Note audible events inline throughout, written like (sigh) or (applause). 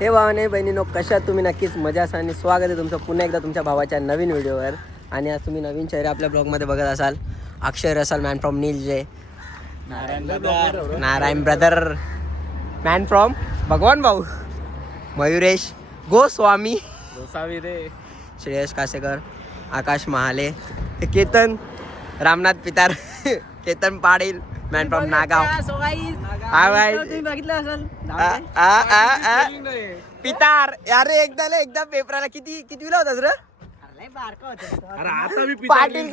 हे भावाने बहिणीनो कशात तुम्ही नक्कीच मजा असाल आणि स्वागत आहे तुमचं पुन्हा एकदा तुमच्या भावाच्या नवीन व्हिडिओवर. आणि आज तुम्ही नवीन चेहरे आपल्या ब्लॉगमध्ये बघत असाल. अक्षय रसाल मॅन फ्रॉम नील जे नारायण ब्रदर मॅन फ्रॉम भगवान भाऊ. मयुरेश गोस्वामी. श्रेयस कासेकर आकाश महाले केतन रामनाथ पितार (laughs) केतन पाटील. मॅन फ्रॉम नागाव हा भाई बघितलं असेल. आ, आ, आ, आ. पितार अरे एकदा एकदा पेपराला किती किती होतास रे? पाटील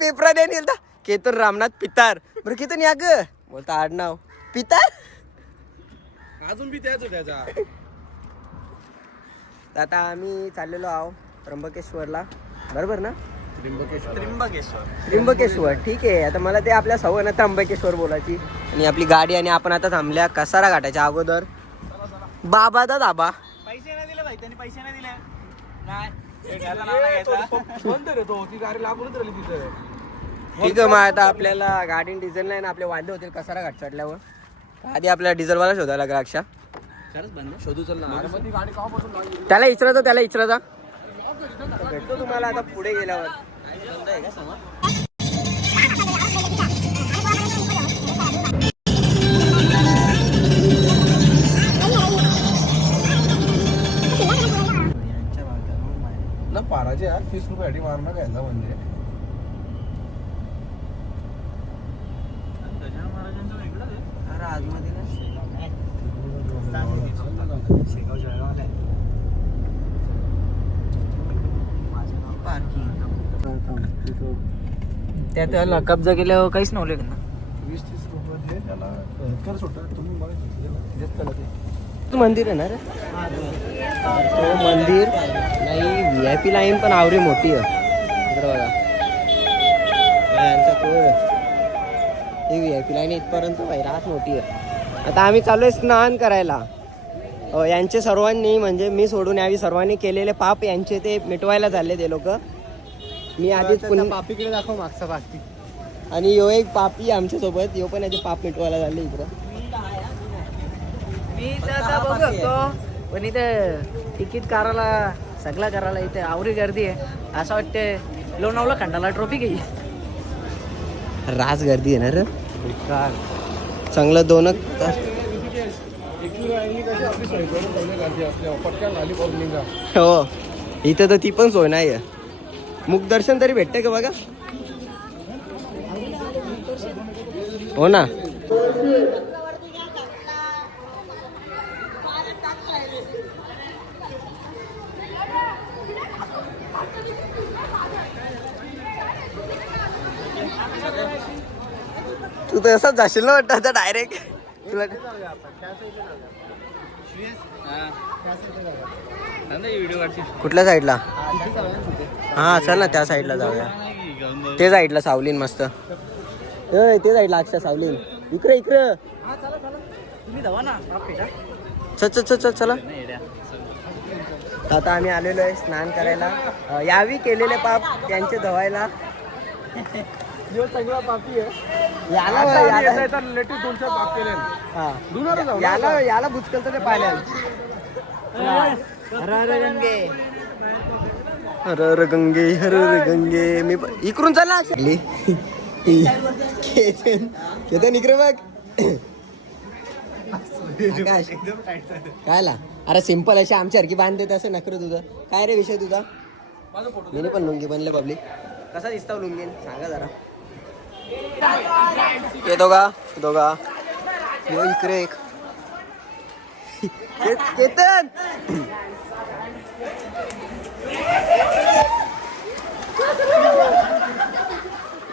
पेपर येईल केतन रामनाथ पितार. बरं केतन या ग? बोलता आडनाव पितार? अजून बी त्याच त्याचा आता आम्ही चाललेलो आहो त्र्यंबकेश्वरला. बरोबर ना? त्र्यंबकेश्वर. त्र्यंबकेश्वर. ठीक आहे. आता मला ते आपल्या सवय ना त्र्यंबकेश्वर बोलायची. आणि आपली गाडी आणि आपण आता थांबल्या कसारा घाटाच्या अगोदर. बाबा दा दाबा. पैसे नाही दिले भाई त्यांनी पैसे नाही दिले. ठीक आहे मग आता आपल्याला गाडी डिझेल नाही ना आपले वांदे होतील कसारा घाट चढल्यावर. आधी आपल्याला डिझेलवाला शोधायला लागला अक्षा शोधू चल त्याला इचरायचं त्याला इचरायचा. भेटतो तुम्हाला आता पुढे गेल्यावर. पाराचे यार तीस रुपये अडी मारणं ना म्हणजे. अरे ना त्यात कब्जा केल्यावर काहीच नव्हले ना वीस तीस रुपये दे. त्याला कर सुट तुम्ही मला देत त्याला ते मंदिर आहे ना रे? तो मंदिर नाही व्ही आय पी लाईन पण आवरी मोठी आहे. इकडं बघा. हा, यांचा कोळ आहे. ही व्ही आय पी लाईन इथपर्यंत आत मोठी आहे. आता आम्ही चाललोय स्नान करायला. यांचे सर्वांनी म्हणजे मी सोडून यावी सर्वांनी केलेले पाप यांचे ते मिटवायला चालले ते लोक. मी आधीच पुण्य पापीकडे दाखव मागचा पापी. आणि यो एक पापी आमच्यासोबत यो पण याचे पाप मिटवायला चालले इकडं. मी बघू शकतो पण इथे तिकीट करायला सगळा करायला इथे आवरी गर्दी आहे. असं वाटते लोणावला खंडाला ट्रॉफी घ्यायची रास गर्दी आहे ना रे. चांगलं दोन हो इथं तर ती पण सोय नाही आहे मुखदर्शन तरी भेटते का बघा? हो ना. तू तर असंच जाशील ना वाटतं आता डायरेक्ट तुला कुठल्या साईडला? हा चल ना त्या साईडला जाऊया. ते साईडला सावलीन मस्त. ए, ते साईडला अक्षा सावलीन. इकडे इकडे. चल चल चल चल चला. आता आम्ही आलेलो आहे स्नान करायला. यावी केलेले पाप त्यांचे धवायला. जो सगळा पापी आहे याला याला- लेटेस्ट दोन चार पाप केले हा. याला तर ते पाण्यात अरे अरे गंगे. हर हर गंगे हर हर गंगे. मी इकडून चल ना चालली केतन केतन इकडे बघ. कायला? अरे सिंपल अशी आमच्यासारखी बांधते तसं नखर तुझं. काय रे विषय तुझा? मी पण लुंगी बनले पब्लिक कसा दिसता लुंगी? सांगा जरा. ये दोघा दोघा. यो इकडे एक. (laughs) के- केतन!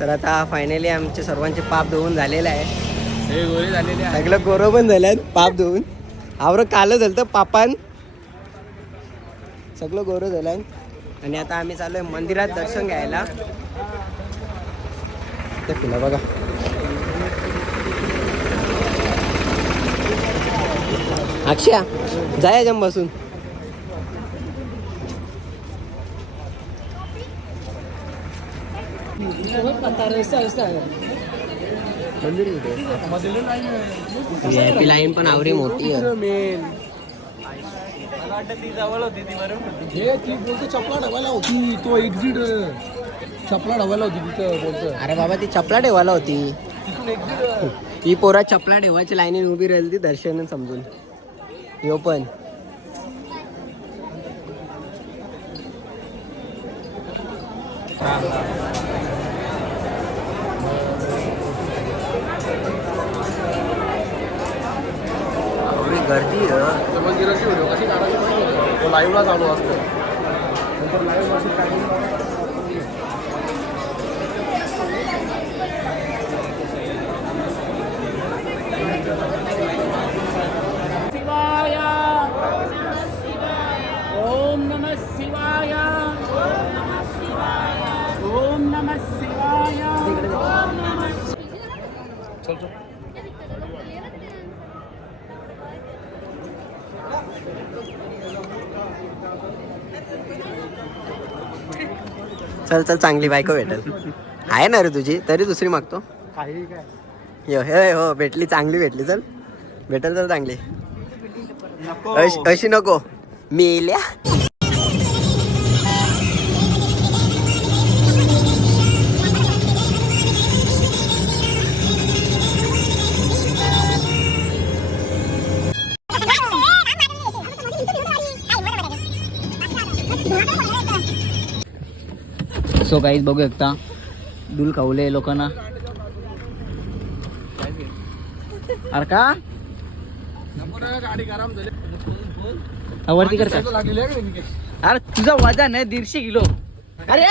तर आता फायनली आमचे सर्वांचे पाप धुवून झालेले आहे. सगळं गोरं पण झाल्यात पाप धुवून. आवर काल झालं तर पापान. सगळं गोरं झालं आणि आता आम्ही चाललोय मंदिरात दर्शन घ्यायला. ते फुलं बघा. अक्षया जाय जम बसून मंदिर पी लाईन पण आवडी मोठी आहे. चपला ठेवायला होती तो एक्झिट चपला ठेवायला होती तिथं बोलतो अरे बाबा ती चपला ठेवायला होती. ही पोरा चपला ठेवायची लाईनीत उभी राहिली ती दर्शन समजून. यो पण. एवढी गर्दी आहे. मंदिराची व्हिडिओ कशी काढायची माहिती आहे का? तो लाईव्हला चालू असतो नंतर लाईव्ह अशी टाकून शिवाय ओम नमः शिवाय ओम नमः शिवाय चल चल चल चल चांगली बायको भेटेल. आहे ना रे तुझी? तरी दुसरी मागतो. यो हे हो भेटली चांगली भेटली चल. भेटेल तर चांगली. अशी नको. मेल्या. सो काहीच बघू शकता दूल खावले लोकांना. अरे का? गाडी गरम झाली वरती कर तो लागलेली आहे का? नाही निकेश? अरे तुझा वजन आहे दीडशे किलो. अरे!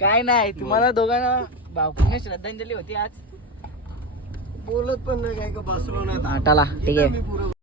काय नाही तुम्हाला दोघांना बापूने श्रद्धांजली होती आज. बोलत पण नाही काय का बसलो ना आटाला ठीक आहे.